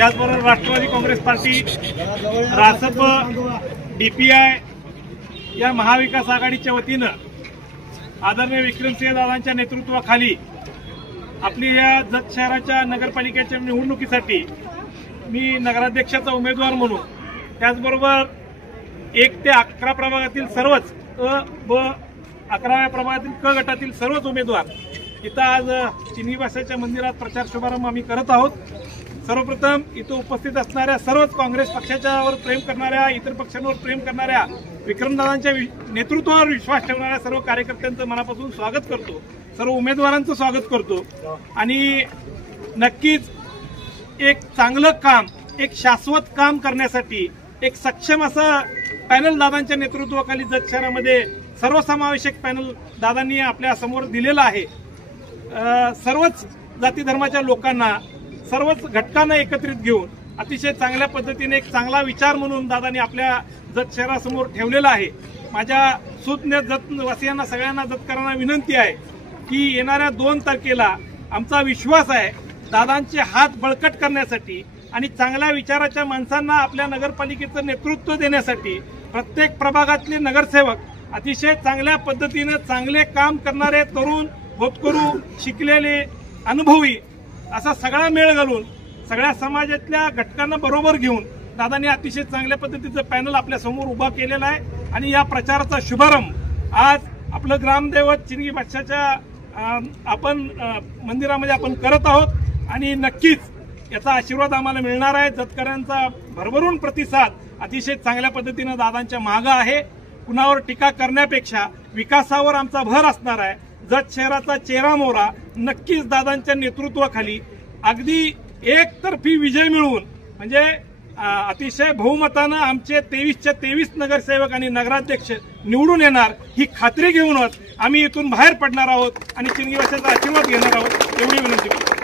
त्याचबरोबर Rashtrawadi Congress party, Rasap, DPI या महाविकास आघाडीच्या वतीनं आदरणीय विक्रमसिंह दादांच्या नेतृत्वाखाली आपली या जत शहराच्या नगरपालिकेच्या निवडणुकीसाठी मी नगराध्यक्षाचा उमेदवार म्हणून, त्याचबरोबर 1 ते 11 प्रभागातील सर्वच ब 11व्या प्रभागातील क गटातील सर्वच उमेदवार इथं आज चिनी भाषेच्या मंदिरात प्रचार शुभारंभ आम्ही करत आहोत। सर्वप्रथम इथं उपस्थित असणाऱ्या सर्वच काँग्रेस पक्षाच्यावर प्रेम करणाऱ्या, इतर पक्षांवर प्रेम करणाऱ्या, विक्रमदादांच्या नेतृत्वावर विश्वास ठेवणाऱ्या सर्व कार्यकर्त्यांचं मनापासून स्वागत करतो, सर्व उमेदवारांचं स्वागत करतो आणि नक्कीच एक चांगलं काम, एक शाश्वत काम करण्यासाठी एक सक्षम असं पॅनल दादांच्या नेतृत्वाखाली जत शहरामध्ये सर्वसमावेशक पॅनल दादांनी आपल्या समोर दिलेला आहे। सर्वच जाती धर्माच्या लोकांना, सर्वच घटकांना एकत्रित घेऊन अतिशय चांगल्या पद्धतीने एक चांगला विचार म्हणून दादांनी आपल्या जत शहरासमोर ठेवलेला आहे। माझ्या सुज्ञ जतवासियांना, सगळ्यांना जतकरांना विनंती आहे की येणाऱ्या 2 तारखेला आमचा विश्वास आहे दादांचे हात बळकट करण्यासाठी आणि चांगल्या विचाराच्या माणसांना आपल्या नगरपालिकेचं नेतृत्व देण्यासाठी प्रत्येक प्रभागातले नगरसेवक अतिशय चांगल्या पद्धतीने चांगले काम करणारे, तरुण, होतकरू, शिकलेले, अनुभवी असा सगळा मेळ घालून सगळ्या समाजातल्या घटकांना बरोबर घेऊन दादांनी अतिशय चांगल्या पद्धतीचं पॅनल आपल्या समोर उभा केलेला आहे आणि या प्रचाराचा शुभारंभ आज आपलं ग्रामदैवत चिनगी बादशाहच्या आपण मंदिरामध्ये आपण करत आहोत आणि नक्कीच याचा आशीर्वाद आम्हाला मिळणार आहे। जतकरांचा भरभरून प्रतिसाद अतिशय चांगल्या पद्धतीने दादांच्या मागे आहे। कुणावर टीका करण्यापेक्षा विकासावर आमचा भर असणार आहे। जत शहराचा चेहरा मोहरा नक्कीच दादांच्या नेतृत्वाखाली अगदी एकतर्फी विजय मिळवून म्हणजे अतिशय बहुमतानं आमचे 23च्या 23 नगरसेवक आणि नगराध्यक्ष निवडून येणार ही खात्री घेऊनच आम्ही इथून बाहेर पडणार आहोत आणि चिनगी भाषेचा आशीर्वाद घेणार आहोत एवढी विनंती करतो।